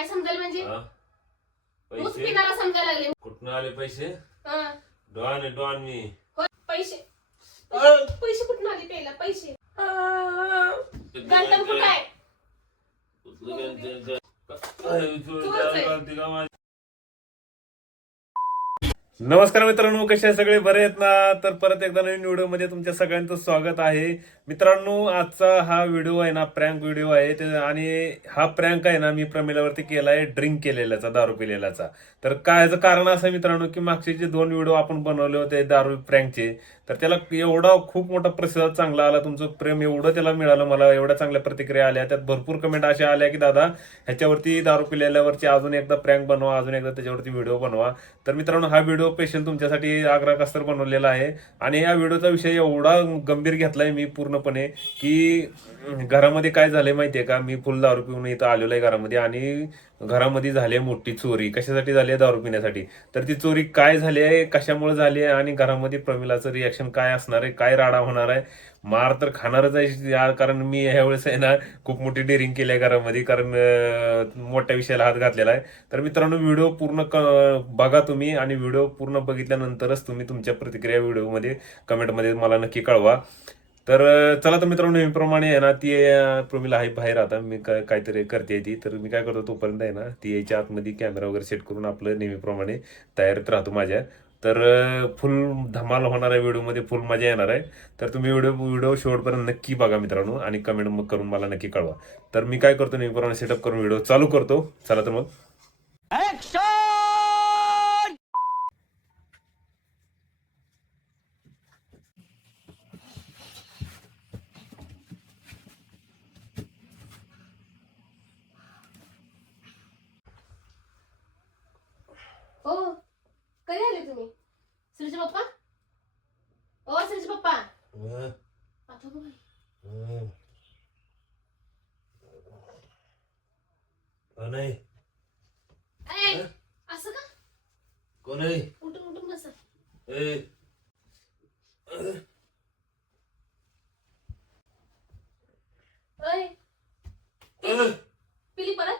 काय समजायला म्हणजे हा? दूध पैसे पिणारा समजायला लागले. कुठनं आले पैसे? हा. डॉन आहे डॉन मी. होय, पैसे अं. पैसे कुठून आले प्यायला पैसे? गंटन कुठं आहे? नमस्कार मित्रांनो, कसे आहे सगळे? बरे आहेत ना? तर परत एकदा नवीन व्हिडिओ मध्ये तुमच्या सगळ्यांचं स्वागत आहे. मित्रांनो, आजचा हा व्हिडिओ आहे ना, प्रँक व्हिडिओ आहे आणि हा प्रँक आहे ना, मी प्रमिलावरती केलाय ड्रिंक केलेल्याचा, दारू पिलेल्याचा. तर काय याचं कारण असं आहे मित्रांनो, की मागचे जे 2 व्हिडिओ आपण बनवले होते दारू प्रँकचे, तर त्याला एवढा खूप मोठा प्रतिसाद चांगला आला. तुमचं प्रेम एवढं त्याला मिळालं, मला एवढ्या चांगल्या प्रतिक्रिया आल्या. त्यात भरपूर कमेंट अशा आल्या की दादा ह्याच्यावरती दारू पिलेल्यावरची अजून एकदा प्रँक बनवा, अजून एकदा त्याच्यावरती व्हिडिओ बनवा. तर मित्रांनो, हा व्हिडिओ स्पेशल तुमच्यासाठी आग्रहास्तव बनवलेला आहे. आणि या व्हिडिओचा विषय एवढा गंभीर घेतलाय मी पूर्णपणे, की घरामध्ये काय झालंय माहितीये का? मी फुल दारू पिऊन इथं आलेलो आहे घरामध्ये आणि घरामध्ये झाली आहे मोठी चोरी. कशासाठी झाली आहे? दारू पिण्यासाठी. तर ती चोरी काय झाली आहे, कशामुळे झाली आहे आणि घरामध्ये प्रमिलाचं रिॲक्शन काय असणार आहे, काय राडा होणार आहे? मार तर खाणारच आहे, कारण मी ह्यावेळेस आहे ना खूप मोठी डेअरिंग केली आहे घरामध्ये, कारण मोठ्या विषयाला हात घातलेला आहे. तर मित्रांनो, व्हिडिओ पूर्ण बघा तुम्ही आणि व्हिडिओ पूर्ण बघितल्यानंतरच तुम्ही तुमच्या प्रतिक्रिया व्हिडिओमध्ये कमेंटमध्ये मला नक्की कळवा. तर चला तर मित्रांनो, नेहमीप्रमाणे आहे ना, ती प्रमिला आहे बाहेर. आता मी काहीतरी करते ती, तर मी काय करतो तोपर्यंत आहे ना, ती यायच्या आतमध्ये कॅमेरा वगैरे सेट करून आपलं नेहमीप्रमाणे तयारीत राहतो माझ्या. तर फुल धमाल होणार आहे व्हिडिओमध्ये, फुल मजा येणार आहे. तर तुम्ही व्हिडिओ शेवटपर्यंत नक्की बघा मित्रांनो आणि कमेंट करून मला नक्की कळवा. तर मी काय करतो नेहमीप्रमाणे सेटअप करून व्हिडिओ चालू करतो. चला तर मग. हो, कधी आले तुम्ही? श्रीचे पप्पा? ओ श्रीचे पप्पा, आता बघ. नाही ए, असं का? कोण आहे? उठून उठून बसा. ओय, पिली परत?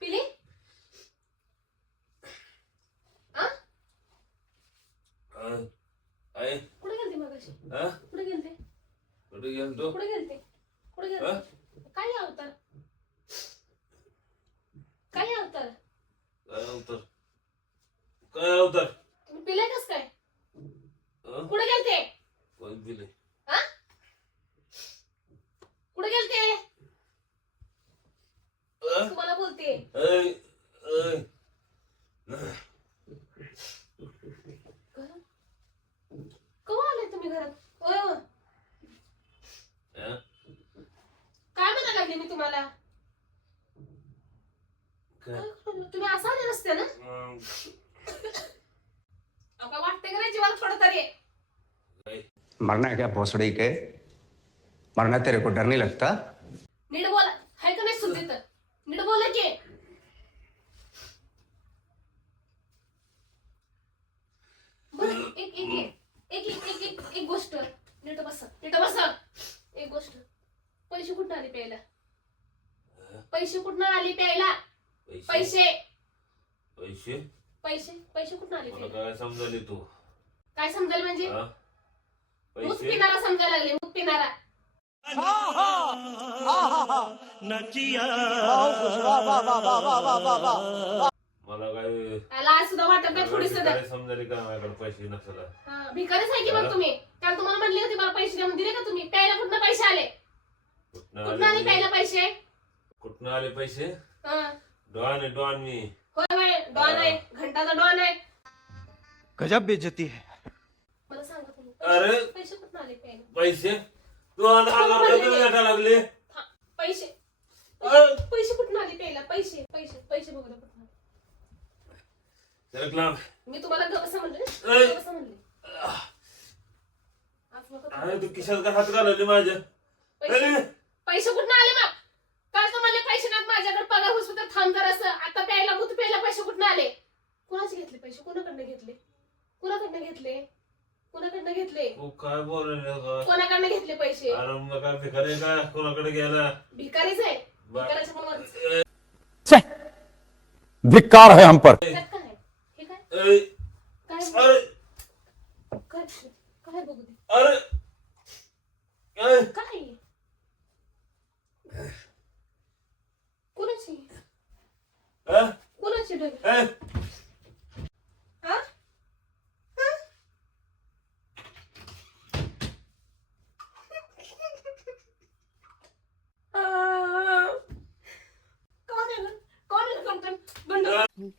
पिली? आ? कुठे गेलते मगाशी? कुठे गेलते? कुठे गेलतो? कुठे गेलते? कुठे गेलते? काय अवतार? काय अवतार? काय अवतार? तुम्ही पिले कस काय? कुठे गेलते? कोण पिले? हा? कुठे गेलते? तुम्हाला बोलते. केव्हा आले तुम्ही घरात? होय हो. काय म्हणायला लागले मी तुम्हाला? तुम्ही असं आले नसते ना? काय वाटते का नाही जीवाला थोडं तरी? मरना है क्या भोसड़ी के? मरना तेरे को डर नहीं लगता? नीट बोला. हाय का नाही सुद्धा तर? नीट बोला की. बरं, एक गोष्ट. नीट बसा. नीट बसा. एक गोष्ट. पैसे कुठं आले प्यायला? पैसे कुठं आले प्यायला? पैसे पैसे पैसे पैसे कुठं आले मला प्यायला? काय समजाले तू? काय समजायला म्हणजे? दूध पैसे पिणारा समजायला लागले. दूध पिणारा. मला काय त्याला आज सुद्धा वाटत नाही थोडी सुद्धा. काय समजाले का माझ्याकडे पैसे नसला? भिकारीच आहे की मग तुम्ही. काल तुम्हाला म्हणले होते मला पैसे द्या, दिले का तुम्ही? प्यायला कुठनं पैसे आले? कुठनं आले प्यायला पैसे? कुठनं आले पैसे? हा. डॉन आहे डॉन मी. होय होय, डॉन आहे, घंटाचा डॉन आहे. गजब बेइज्जती है. मला सांगा तुम्ही. अरे पैसे कुठनं आले प्यायला? पैसे तू भेटा लागले. पैसे पैसे कुठून आले प्यायला? पैसे पैसे पैसे बघू ना कुठून लांब. मी तुम्हाला कसं म्हणले? कसं म्हणले? आज नका अरे तू खिशात का हात घालवले माझ्या? पैसे कुठून आले मग? काय तुम्हाला पैसे नाहीत माझ्याकडे? पगार होस्पिटल थांब जरासं. आता प्यायला दूध प्यायला पैसे कुठून आले? कोणाचे घेतले पैसे? कोणाकडनं घेतले? कोणाकडनं घेतले? कोणाकडनं घेतले? तू काय बोलायला का? कोणाकडनं घेतले पैसे? अरे मग काय भिकारी का कोणाकडे गेला? भिकारीच आहे. भिकाऱ्याच्या पण वरच. धिक्कार है हम पर। त्यात काय आहे? हे काय? ए, काय? अरे काय? काय बघू दे? अरे ए, काय? कोणाची? अ, कोणाची डबी? ए, हा? हा? कोण आहे ना? कोण आहे ना कंटन? गंडन.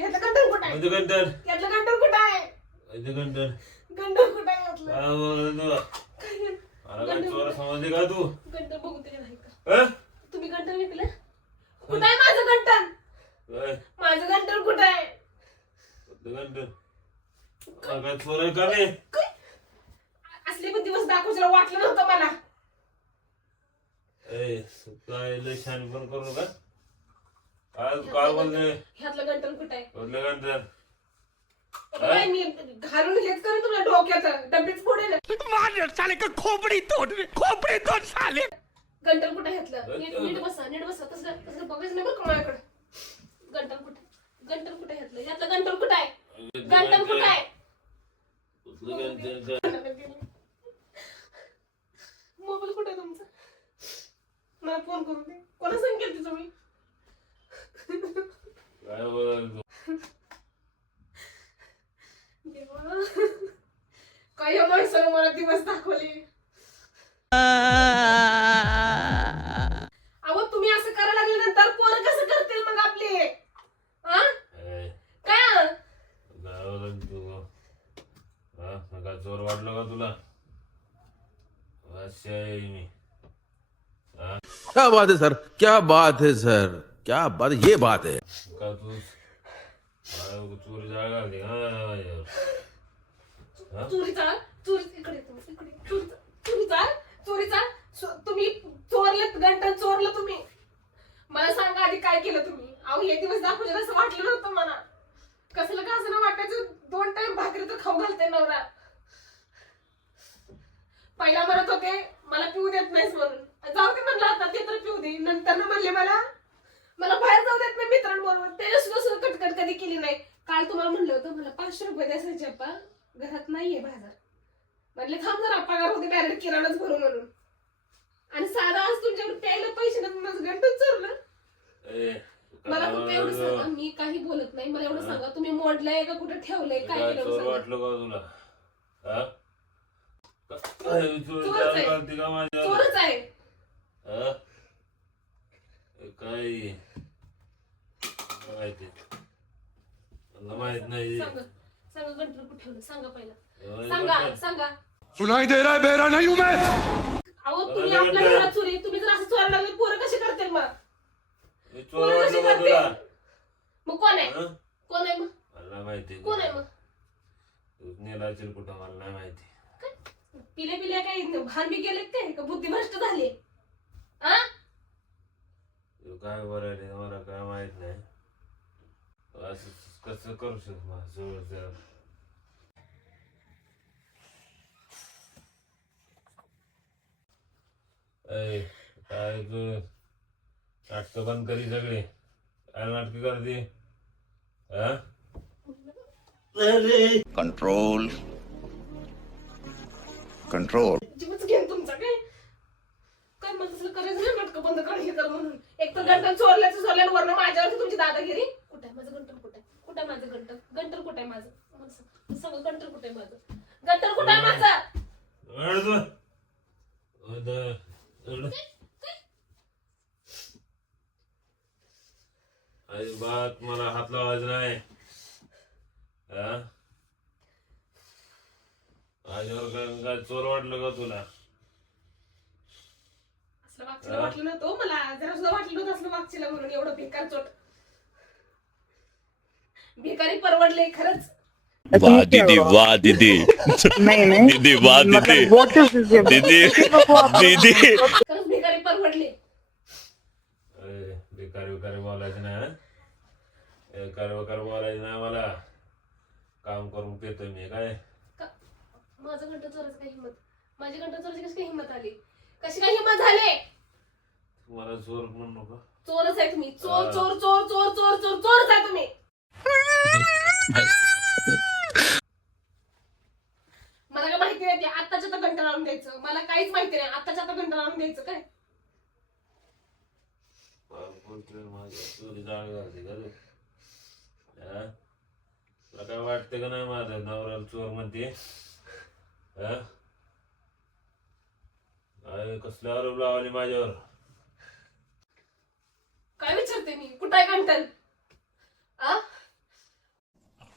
यातलं गंडन कुठं आहे? म्हणजे गंटन यातलं गंडन कुठं आहे? म्हणजे गंटन गंडन कुठं आहे यातलं? काय बोलतो? काय आहे? मला काय चोरा समजली का तू? गंडन बघू ते नाही का? अ? तुम्ही गंटन विकलं? कुठं आहे माझं गंटन? ए, माझं गंटन कुठं आहे? गंटन मला काय चोर आहे का नाही? काय? असले पण दिवस दाखवायला वाटलं नव्हतं मला. ए, काय लय छान पण करू का? काय बोलले? ह्यातलं गंटन कुठं आहे? बोलले गंटन काय मी घालून हेच करेन तुला डोक्यात डबेच फोडेल. गंटन कुठं घेतलं? नीट बसा तसं बघायचं नाही बरं का माझ्याकडे. गंटन कुठं घेतलं? यातलं गंटन कुठं आहे? गंटन कुठं आहे? मोबाईल कुठे आहे तुमचा? मला फोन करून दे. कोणा सांगेल तुम्ही? काय बोलायला तू? देवा, काय या माणसानं मला दिवस दाखवले. अहो तुम्ही असं करायला लागल्यानंतर पोरं कसं करतील मग आपले? हा? ए, काय? काय बोलायला तू? हा? मग काय चोर वाटलं का तुला? अशी आहे मी. क्या बात है सर, क्या बात है सर, क्या बात, ये बात है। का तू चोरी जागा आली का? चोरीचा इकडे चोरीचा तुम्ही चोरलं गंटन चोरलं तुम्ही. मला सांगा आधी काय केलं तुम्ही? अहो हे दिवस दाखवले असं वाटलं नव्हतं मला. कसलं का असं वाटायचं 2 टाइम भाकरी तर खाऊ घालते नवरा. पहिला म्हणत होते मला पिऊ देत नाहीस म्हणून. जाऊ दे म्हणलं आता ते तर पिऊ दे. नंतर म्हणले मला बाहेर जाऊ देत नाही मित्रांबरोबर. ते सुद्धा कटकट कधी केली नाही. काल तुम्हाला म्हणलं होतं मला 500 रुपये द्यायचे अप्पा घरात नाहीये बाजार. म्हणले थांब जरा पगार होते डायरेक्ट किराणाच भरून म्हणून. आणि साधा आज तुमच्याकडे प्यायला पैसे नाही माझं गंटन चोरलं. मला फक्त एवढं सांगा मी काही बोलत नाही. मला एवढं सांगा तुम्ही मोडलंय का कुठे ठेवलंय काय केलं चोर सांगा. वाटलं का तुला? हा? चोरी चोरच आहे. जागा आली का माझ्या? चोरच आहे. हा? काय माहिती? मला माहित नाही. सांगा गंटन कुठे ठेवलं सांगा पहिला. गंटन. सांगा सुनाई दे रहा है, बेरा नहीं हूं मैं। अहो तुम्ही आपल्या घरात चोरी तुम्ही जर असं चोरायला लागले पोरं कशी करतील मग? हे चोर वाटलं का तुला? मग कोण आहे? हा? कोण आहे मग? मला माहिती. कोण आहे मग? तू नेला असेल कुठं मला नाही माहिती. पिल्या काही भान बी गेले ते का बुद्धिभ्रष्ट झाले? हा? तू काय बोलायला मला काय माहित नाही. असं कसं करू शकतो? काय तू नाटकं बंद करी सगळे. काय नाटकं करते? हा? Control control. जीवच घेईन तुमचा काय मला तसलं करायचं नाही नाटकं बंद कर हे कर म्हणून. एक तर गंटन चोरल्याचं वरनं माझ्यावरती तुमची दादागिरी. कुठे आहे माझं गंटन? कुठे आहे माझं गंटन कुठे आहे माझं? मला सांगा गंटन कुठे आहे माझं? गंटन कुठे आहे माझं? अजिबात मला हात लावायचा नाही. हा? माझ्यावर काय चोर वाटलं का तुला? असलं वागचिला वाटलं नव्हतं हो मला. जरा सुद्धा वाटलं नव्हतं असलं वागचिला म्हणून. एवढं बेकार चोट. भिकारी परवडले खरंच. वाह दीदी वाह दीदी नहीं दीदी वाह दीदी व्हाट इज दिस दीदी दीदी खरंच भिकारी परवडले. बेकार बोलायचं नाही. बेकार बोलायचं नाही मला. काम करून पेतोय मी काय. माझं घंटा चोरायचं काय हिंमत? माझी घंटा चोरायची कशी काय हिंमत आली? कशी काय हिंमत झाली? मला चोर म्हणू नका. चोरच आहे तुम्ही. चोर चोर चोर चोर चोर चोर चोरच आहे तुम्ही. मला काय माहिती नाही. आत्ताच्या आता घंटा लावून द्यायचं. मला काहीच माहिती नाही. आत्ताच्या आता घंटा लावून द्यायचं काय? बोलतोय माझ्या चोरी जाळ घालते का तू? तुला काय वाटतं का नाही माझ्या नवऱ्याला चोर म्हणते? काय कसले आरोप लावले माझ्यावर? काय विचारते मी? कुठं आहे कंटन?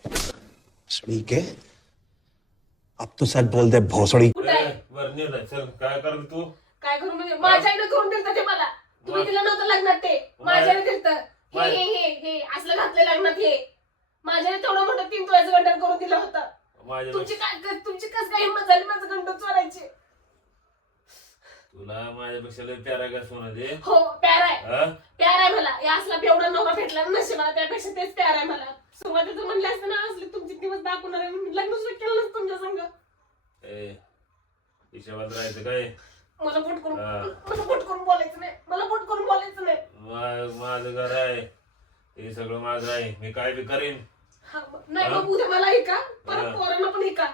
भोसड़ी के अब तो सच बोल दे भोसड़ी. कुठं आहे? बरं नाही चल काय कर तू? काय करू म्हणजे? माझ्या आईनं करून दिलं ते मला. तुम्ही दिलं नव्हतं लग्नात ते. माझ्या आईनं दिलं. हे हे हे हे असलं घातलं लग्नात हे. माझ्याने तेवढं मोठं 3 तोळ्याचं गंठण करून दिलं होतं. माझ्या तुमची कस काय हिंमत झाली माझं गंठण चोरायची? तुला माझ्यापेक्षा लय प्यारा का सोनं दे? हो प्यार आहे. हा? प्यार आहे मला. या असला बेवडा नवरा भेटला नशिबाला त्यापेक्षा तेच प्यार आहे मला. सुरुवातीचं म्हणले असतं ना असले तुमचे दिवस दाखवणार आहे म्हणून लग्न सुद्धा केलं नसतं तुमच्या संग. हिशोबात राहायचं काय? मला पोट करून बोलायचं नाही. मला पोट करून बोलायचं नाही. माझं घर आहे, हे सगळं माझं आहे, मी काय बी करेन. नाही मग उद्या मला ऐका परत पोरांना पण ऐका.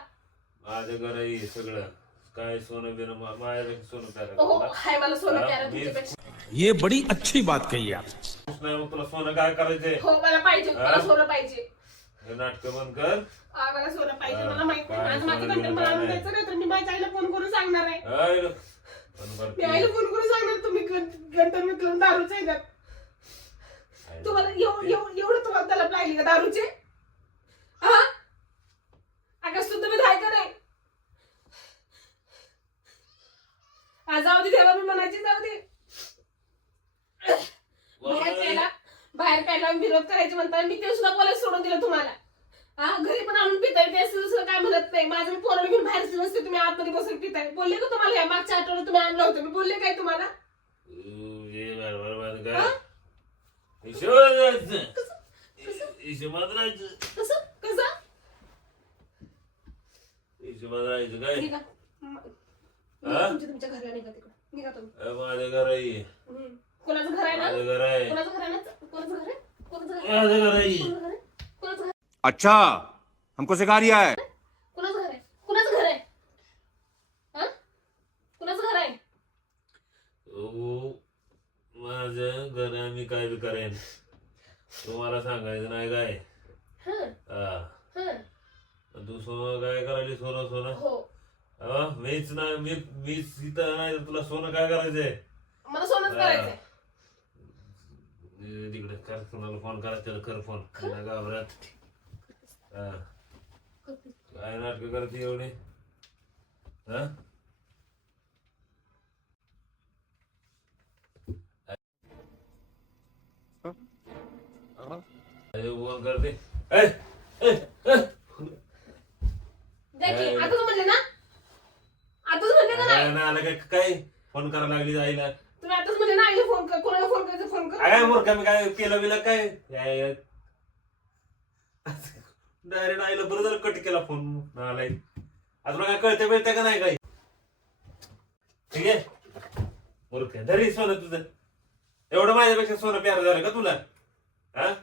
माझं घर आहे हे सगळं. काय सोनं बिनं माझ्यापेक्षा सोनं हो प्यारा हाय मला सोनं प्यार तुमच्यापेक्षा. ये बड़ी अच्छी बात कही आप. नाही मग तुला सोनं काय करायचंय? हो मला पाहिजे. मला सोनं पाहिजे. हे नाटक बंद कर. मला सोनं पाहिजे. मला माहित नाही. आज माझं गंठण मला आणून द्यायचं नाही तर मी माझ्या आईला फोन करून सांगणार आहे. मी आईला फोन करून सांगणार तुम्ही गंठण विकलं दारूचे ह्याच्यात. तुम्हाला एवढं तुम्हाला तलब लागली का दारूचे? हा अगं सुद्धा मी धाय करे. जाऊ दे तेव्हा मी म्हणायची जाऊ दे. बाहेर प्यायला विरोध करायचे म्हणतात. मी ते सुद्धा कॉलेज सोडून दिलं तुम्हाला. हा घरी पण आणून पिताय ते सुद्धा काय म्हणत नाही. माझं मी पोराला घेऊन बाहेर नसते तुम्ही आतमध्ये बसून पिताय. बोलले का तुम्हाला या मागच्या आठवड्यात तुम्ही आणलं होतं? मी बोलले काय तुम्हाला? हिशोबात राहायचं कसं कसं हिशोबात राहायचं काय? निघा. तुमच्या घरला निघा तिकडं. निघा तुम्ही. माझं घर आहे. कोणाचं घर आहे ना? माझं घर आहे. कोणाचं घर आहे ना? कोणाचं घर आहे? कोणाचं घर आहे? माझं घर आहे. कोणाचं घर आहे? कोणाचं घर आहे? अच्छा हमको सिखा रिया है. कोणाचं घर आहे? कोणाचं घर आहे? हा कोणाचं घर आहे? माझं घर आहे, मी काय बी करेन. तुम्हाला सांगायचं नाही काय? तू सोनं काय करायली? सोनं सोनं हो मीच नाही मीच इथं नाही तर तुला सोनं काय करायचंय? मला सोनंच करायचंय. तिकडे कर कोणाला फोन करायचं कर फोन. घाबरत काय नाटक करते एवढे? फोन करते. आताच म्हणले ना? आताच म्हणले का नाही? आलं काय फोन करायला लागली आईला? तुम्ही आताच म्हणले ना आईला फोन कर. कोणाला फोन करायचं फोन कर. काय मूर्ख मी काय केलं बिलं काय? डायरेक्ट आईला बरं झालं कट केला फोन. नालाय आज तुला काय कळते मिळते का नाही काही? ठीक आहे मूर्ख धरी सोनं तुझं. एवढं माझ्यापेक्षा सोनं प्यार झालं का तुला? हा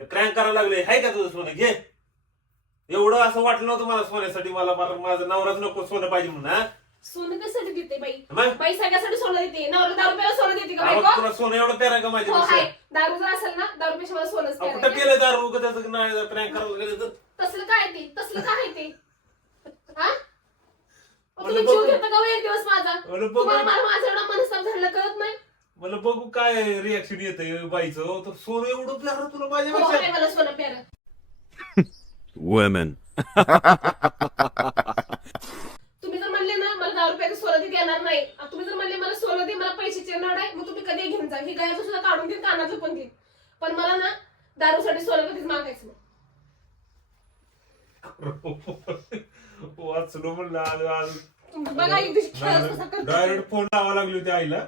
क्रँक करायला लागले हाय का तुझं सोनं? घे. एवढं असं वाटलं नव्हतं मला सोन्यासाठी. मला माझं नवराच नको सोनं पाहिजे म्हणून. हा सोनं कशासाठी देते बाई? मग? बाई सगळ्यासाठी सोनं देते. नवरा दारू प्यायला सोनं देते का अहो, बाई? तुला सोनं एवढं प्यार का हो माझ्यापेक्षा? हाय. दारू जर असेल ना दारू पेक्षा मला सोनंच कुठं प्यायला. केलं दारू का त्याचं नाही क्रँक करायला गेलं तर? तसलं काय ते? तसलं काय आहे ते? हा मला तुम्ही जीव बघू. घेता का हो एक दिवस माझा? मला बघू. तुम्हाला माझा एवढा मनस्ताप झालेला कळत नाही? मला बघू काय रिॲक्शन येतं बाईचं. तर सोनं एवढं प्यार तुला हो माझ्यापेक्षा? हाय मला सोनं प्यायला. Women. तुम्ही जर म्हणले ना मला 10 रुपयाचं सोनं दे देणार नाही. तुम्ही जर म्हणले मला सोनं दे मला पैशाची येणार आहे मग तुम्ही कधी घेऊन जा. ही गळ्याचं सुद्धा काढून देईन कानाचं पण देईन. पण मला ना दारूसाठी सोनं कधीच मागायचं नाही. वाचलो म्हणलं आज बघा एक दिवशी खेळच कसा करतो. डायरेक्ट फोन लावा लागली होती आईला.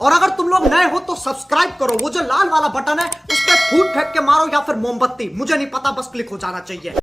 और अगर तुम लोग नए हो तो सब्सक्राइब करो. वो जो लाल वाला बटन है फूट फेंक के मारो या फिर मोमबत्ती, मुझे नहीं पता, बस क्लिक हो जाना चाहिए।